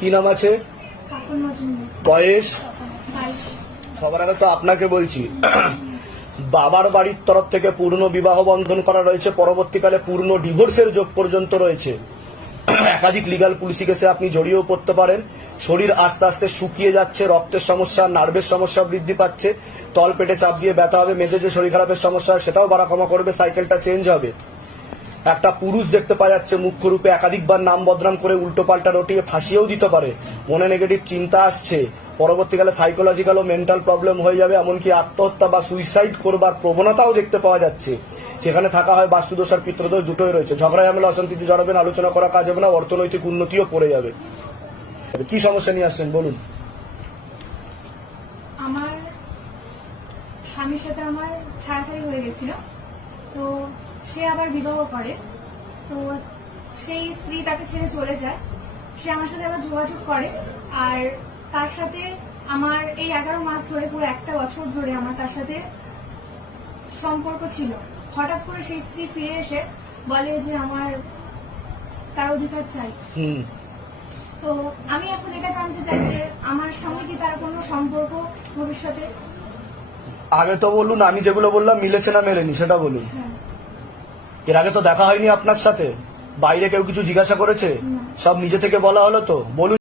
কি নাম আছে? বয়স? সবার আগে তো আপনাকে বলছি, বাবার বাড়ির তরফ থেকে পূর্ণ বিবাহ বন্ধন করা রয়েছে, পরবর্তীকালে পূর্ণ ডিভোর্সের যোগ পর্যন্ত রয়েছে। একাধিক লিগাল পুলিশি কেসে আপনি জড়িয়েও পড়তে পারেন। শরীর আস্তে আস্তে শুকিয়ে যাচ্ছে, রক্তের সমস্যা, নার্ভের সমস্যা বৃদ্ধি পাচ্ছে, তল পেটে চাপ দিয়ে ব্যথা হবে, মেয়েদের যে শরীর খারাপের সমস্যা সেটাও বাড়া কমা করবে, সাইকেলটা চেঞ্জ হবে। একটা পুরুষ দেখতে পাওয়া যাচ্ছে মুখ্য রূপে, একাধিকবার নাম বদনাম করে উল্টো পাল্টা রটিয়ে ফাঁসিয়েও দিতে পারে। মনে নেগেটিভ চিন্তা আসছে, পরবর্তীকালে সাইকোলজিক্যাল ও মেন্টাল প্রবলেম হয়ে যাবে, এমনকি আত্মহত্যা বা সুইসাইড করবার প্রবণতাও দেখতে পাওয়া যাচ্ছে। সেখানে থাকা হয় বাস্তুদোষ আর পিতৃদোষ, দুটোই রয়েছে। ঝগড়া ঝামেলা অশান্তিতে জড়াবেন, আলোচনা করা কাজ হবে না, অর্থনৈতিক উন্নতিও পড়ে যাবে। কি সমস্যা নিয়ে আসছেন বলুন? আমার স্বামীর সাথে আমার ছাড়াছাড়ি হয়ে গেছিল, তো সে আবার বিবাহ করে, তো সেই স্ত্রী তাকে ছেড়ে চলে যায়। সে আমার সাথে আবার যোগাযোগ করে, আর তার সাথে আমার এই 11 মাস ধরে, পুরো একটা বছর ধরে আমার তার সাথে সম্পর্ক ছিল। হঠাৎ করে সেই স্ত্রী ফিরে এসে বলে যে আমার তার অধিকার চাই। তো আমি এখন এটা জানতে চাই যে আমার সঙ্গে কি তার কোনো সম্পর্ক ভবিষ্যতে? আগে তো বলুন, আমি যেগুলো বললাম মিলেছে না মেলেনি সেটা বলুন। এর আগে তো দেখা হয়নি আপনার সাথে? বাইরে কেউ কিছু জিজ্ঞাসা করেছে? সব নিজে থেকে বলা হলো তো? বলুন।